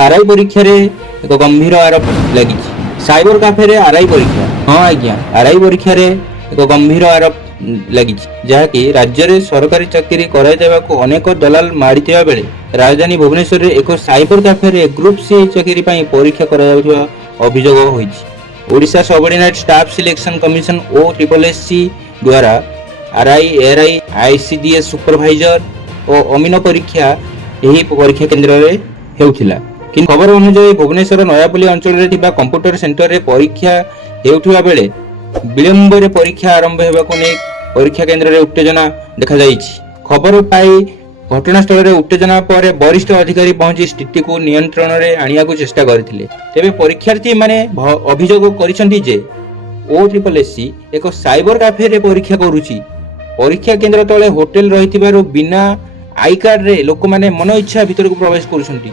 RI परीक्षा रे एक गंभीर आरोप लगी। साइबर कैफे रे आरआई परीक्षा, हाँ आज्ञा आरआई परीक्षा रे एक गंभीर आरोप लगी जहाँकि राज्य में सरकारी चाकरी कराइदेवाक अनेक दलाल मारिथिबा बेले राजधानी भुवनेश्वर रे एक साइबर कैफे रे ग्रुप सी चाकरी पई परीक्षा करायाउथिबा अभियोग होईछि। Odisha subordinate staff selection commission ओ ट्रिपल एससी द्वारा आरआई एआरआई आईसीडीएस सुपरवाइजर और अमीन परीक्षा यही परीक्षा केन्द्र रे हेउथिला। कि खबर अनुसार भुवनेश्वर नयापल्ली अंचल रे थिबा कंप्यूटर सेंटर रे परीक्षा हेउथिबा बेले विलंब रे परीक्षा आरंभ हेबाको नै परीक्षा केन्द्र रे उत्तेजना देखा जाइछि। खबर पाई घटनास्थल रे उत्तेजना पर वरिष्ठ अधिकारी पहुंची स्थिति को नियंत्रण रे आनिया को चेष्टा करथिले। तेबे परीक्षार्थी माने अभियोग करिसंती जे ओ ट्रिपल एससी एक साइबर कैफे रे परीक्षा करूछि। परीक्षा केन्द्र तले होटल रहिथिबारो बिना आई कार्ड रे लोक माने मन इच्छा भीतर को प्रवेश करूछंती।